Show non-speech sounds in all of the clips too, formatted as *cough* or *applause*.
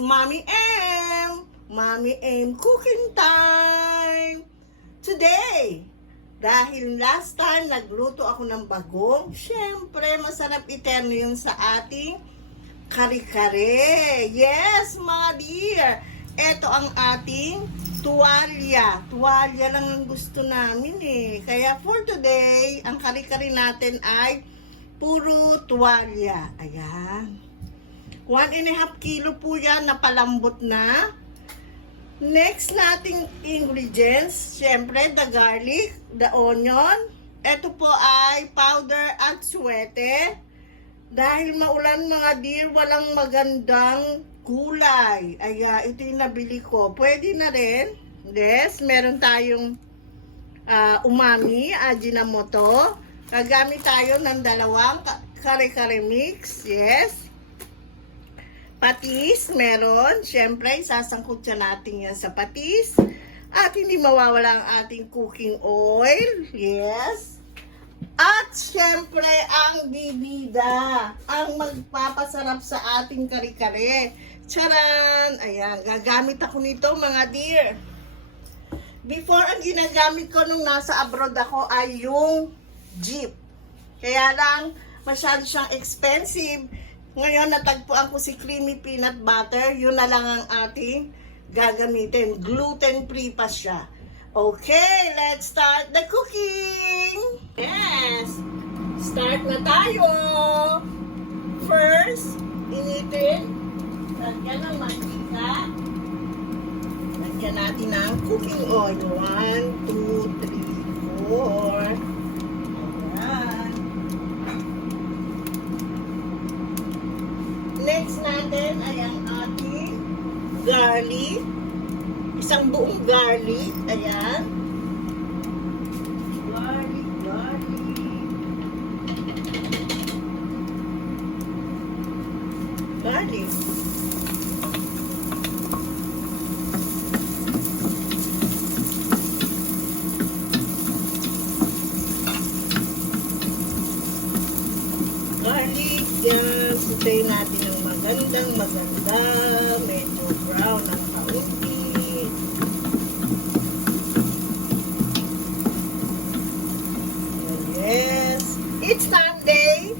Mommy M. Mommy M cooking time. Today, dahil last time nagluto ako ng bagong, syempre masarap iterno yun sa ating kare-kare. Yes, mga dear. Ito ang ating tuwalya. Tuwalya lang ang gusto namin eh. Kaya for today, ang kare-kare natin ay puro tuwalya. Ayan. One and a half kilo po yan na palambot na. Next nating ingredients, syempre the garlic, the onion. Ito po ay powder at suwete. Dahil maulan mga dear, walang magandang gulay. Aya, ito yung nabili ko. Pwede na rin. Yes, meron tayong ah, umami, ajinomoto. Gagamit tayo ng dalawang ka- kare-kare mix. Yes. Patis, meron. Siyempre, sasangkot natin yan sa patis. At hindi mawawala ang ating cooking oil. Yes. At siyempre, ang bibida. Ang magpapasarap sa ating kare-kare. Charan! Ayan, gagamit ako nito mga dear. Before, ang ginagamit ko nung nasa abroad ako ay yung jeep. Kaya lang, masyado siyang expensive. Ngayon, natagpuan ko si creamy peanut butter. Yun na lang ang ating gagamitin. Gluten-free pa siya. Okay, let's start the cooking! Yes! Start na tayo! First, initin. Lagyan ng mantika. Lagyan natin ng cooking oil. 1, 2, 3, 4, natin ay ang ating garlic. Isang buong garlic. Ayan. Garlic, garlic. Garlic yan, sutayin natin ng magandang maganda, medyo brown ang kaunti. Yes. It's Sunday.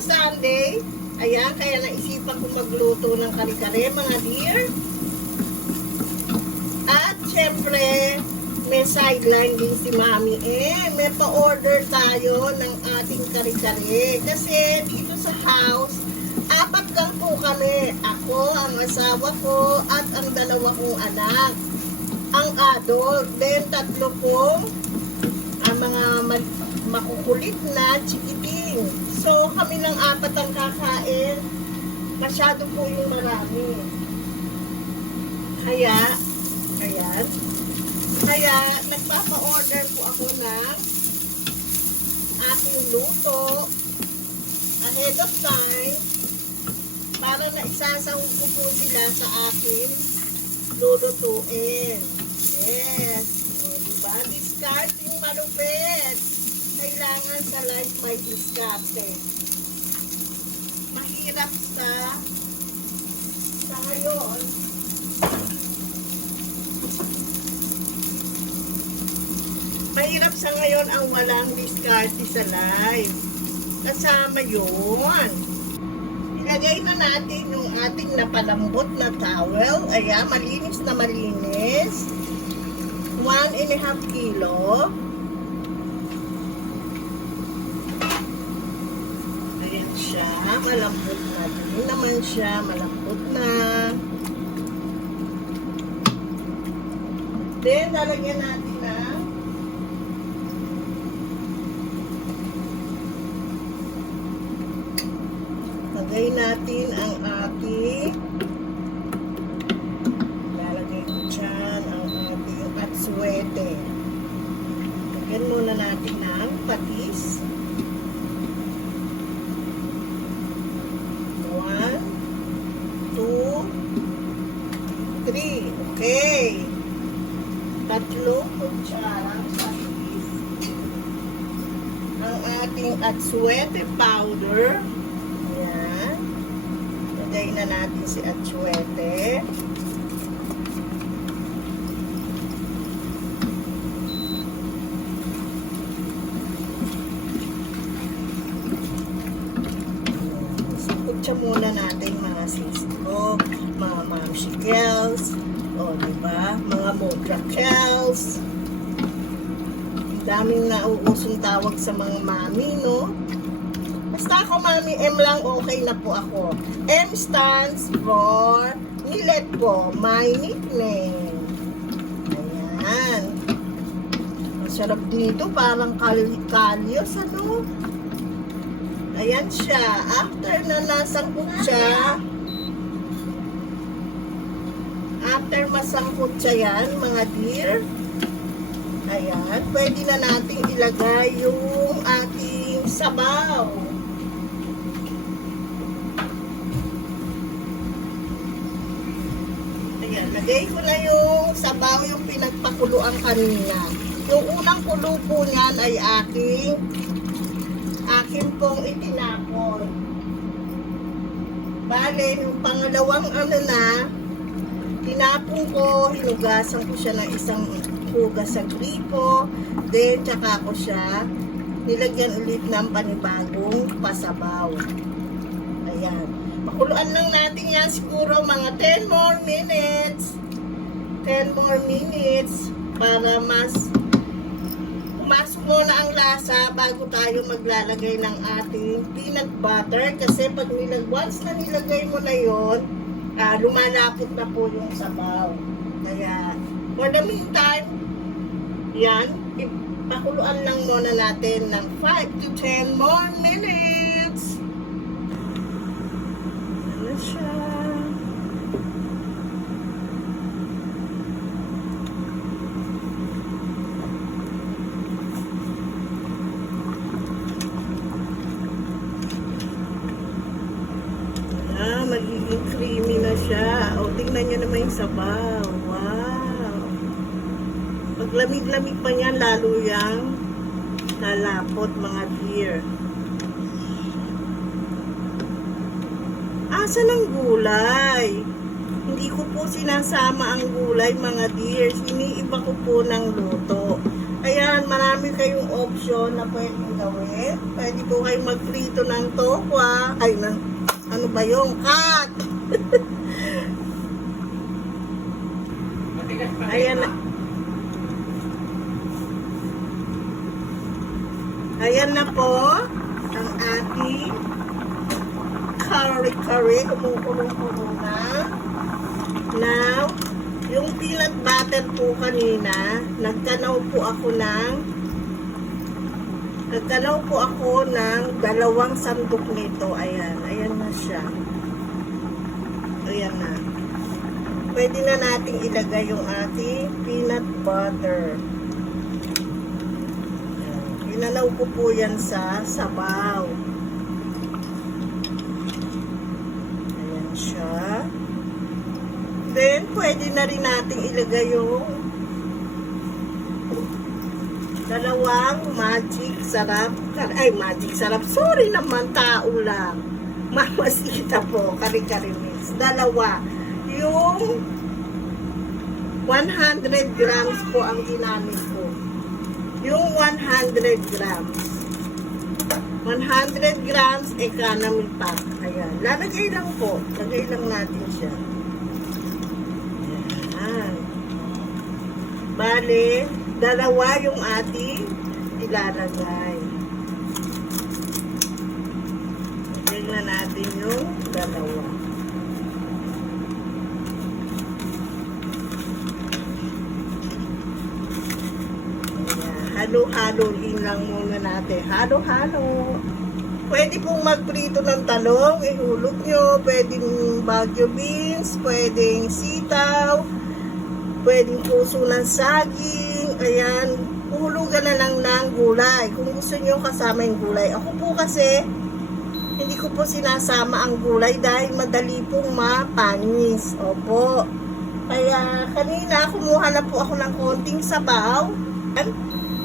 Maulang Sunday. Ayan, kaya naisipan ko magluto ng kare-kare, mga dear. At syempre, may sideline din si Mami. Eh, may pa-order tayo ng ating kare-kare. Kasi dito sa house, apat lang po kami. Ako, ang asawa ko, at ang dalawa kong anak. Ang adult. Then, tatlo po ang mga ma- makukulit na chikiting. So, kami ng apat ang kakain. Masyado po yung marami. Kaya, ayan. Kaya, nagpapa-order po ako ng aking luto ahead of time para na isasahog ko po sila sa akin lulutuin. Yes. O, diba? Discarding malupit. Kailangan sa life by discarte. Mahirap sa sa ngayon Mahirap sa ngayon ang walang diskarte sa life. Kasama yun. Ilagay na natin yung ating napalambot na towel. Ayan, malinis na malinis. One and a half kilo. Ayan siya. Malambot na din naman siya. Malambot na. Then, lalagyan natin ng Lagay natin ang ating lalagay ko dyan ang ating atsuete. Lagyan muna natin ng patis. One, two, three. Okay. Tatlong kutsarang patis. Ang ating atsuete powder. Ayan. Lagay na natin si Atsuete. Siya muna natin mga sis ko, mga mamshikels, o diba, mga modrakels. Daming nauusong tawag sa mga mami, no? Basta ako, Mami M lang, okay na po ako. M stands for Millet po, my nickname. Ayan. Ang sarap dito, parang kal kalyos, ano? Ayan siya. After na nasangkot siya, after masangkot siya yan, mga dear, ayan, pwede na nating ilagay yung ating sabaw. Ayan, lagay ko na yung sabaw yung pinagpakuluan kanina. Yung unang kulo po niyan ay aking akin pong itinapon. Bale, yung pangalawang ano na, tinapon ko, hinugasan ko siya ng isang hugas sa gripo, then tsaka ko siya nilagyan ulit ng panibagong pasabaw. Ayan. Pakuluan lang natin yan siguro mga 10 more minutes. 10 more minutes para mas pumasok muna ang lasa bago tayo maglalagay ng ating peanut butter kasi pag nilag once na nilagay mo na yon ah, lumalapot na po yung sabaw. Kaya, for the meantime, yan, ipakuluan lang muna natin ng 5 to 10 more minutes. Ano? Ah, magiging creamy na siya. O, tingnan niyo naman yung sabaw. Wow. Pag lamig-lamig pa niyan, lalo yang lalapot mga deer. Asa ng gulay? Hindi ko po sinasama ang gulay mga dears. Iniiba ko po ng luto. Ayan, marami kayong option na pwedeng gawin. Pwede po kayong magprito ng tokwa. Ay, na, ano ba yung cut? *laughs* Ayan. Ayan na po ang ating curry-curry. Kumukulong-kulo na. Now, yung peanut butter po kanina, nagkanaw po ako ng nagkanaw po ako ng dalawang sandok nito. Ayan, ayan na siya. Ayan na. Pwede na nating ilagay yung ating peanut butter. Ayan. Inalaw ko po yan sa sabaw. Ayan siya. Then, pwede na rin nating ilagay yung dalawang magic sarap. Ay, magic sarap. Sorry naman, tao lang. *laughs* Mamasita po, kari-kari mix. Dalawa. Yung 100 grams po ang ginamit ko. Yung 100 grams. 100 grams economy pack. Ayan. Lalagay lang po. Lagay lang natin siya. Ayan. Bale, dalawa yung ating ilalagay. Lagay na natin yung dalawa. Ayan. Halo-haloin lang muna natin. Halo-halo. Pwede pong magprito ng talong, ihulog nyo. Pwedeng bagyo beans, pwedeng sitaw, pwedeng puso ng saging. Ayan, hulugan na lang ng gulay. Kung gusto nyo kasama yung gulay. Ako po kasi, hindi ko po sinasama ang gulay dahil madali pong mapanis. Opo. Kaya kanina, kumuha na po ako ng konting sabaw.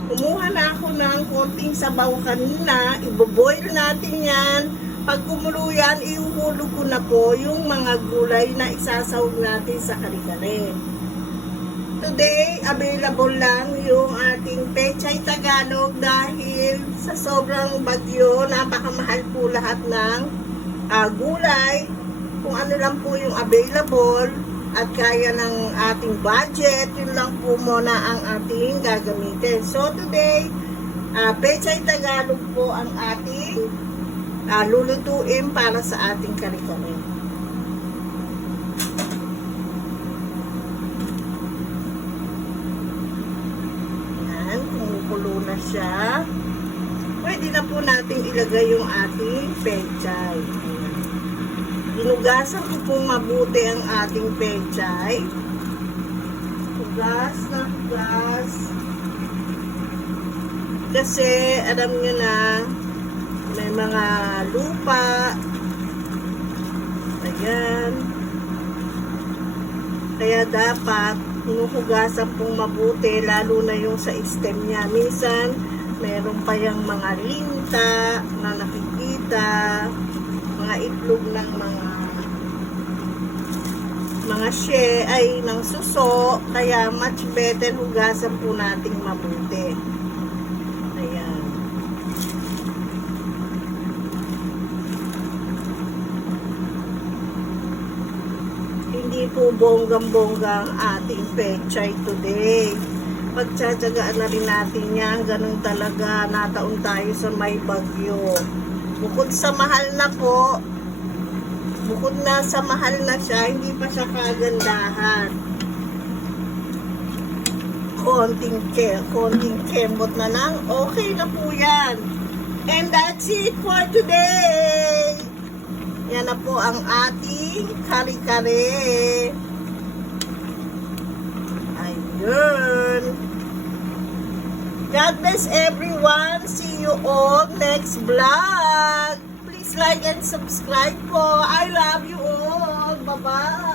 Kumuha na ako ng konting sabaw kanina. Iboboil natin yan Pag kumulo yan, ihuhulog ko na po yung mga gulay na isasawag natin sa kare-kare. Today, available lang yung ating Pechay Tagalog dahil sa sobrang bagyo, napakamahal po lahat ng ah, gulay. Kung ano lang po yung available at kaya ng ating budget, yun lang po muna ang ating gagamitin. So today, ah, Pechay Tagalog po ang ating ah, lulutuin para sa ating kare-kare. Yan, kumukulo na siya. Pwede na po natin ilagay yung ating pechay. Ayan. Ginugasan ko pong mabuti ang ating pechay. Hugas na hugas. Kasi alam nyo na, may mga lupa. Ayan. Kaya dapat hinuhugasan pong mabuti lalo na yung sa stem niya. Minsan, meron pa yung mga linta na nakikita, itlog ng mga mga she ay ng suso, kaya much better hugasan po nating mabuti. Ayan. Hindi po bonggang-bongga ang ating pechay today. Pagtsatsagaan na rin natin yan. Ganun talaga. Nataon tayo sa may bagyo. Bukod sa mahal na po, bukod na sa mahal na siya, hindi pa siya kagandahan. Konting ke, konting kembot na lang, okay na po yan. And that's it for today. Yan na po ang ating kare-kare. Ayun. God bless everyone. See you all next vlog. Like and subscribe po. I love you all. Bye-bye.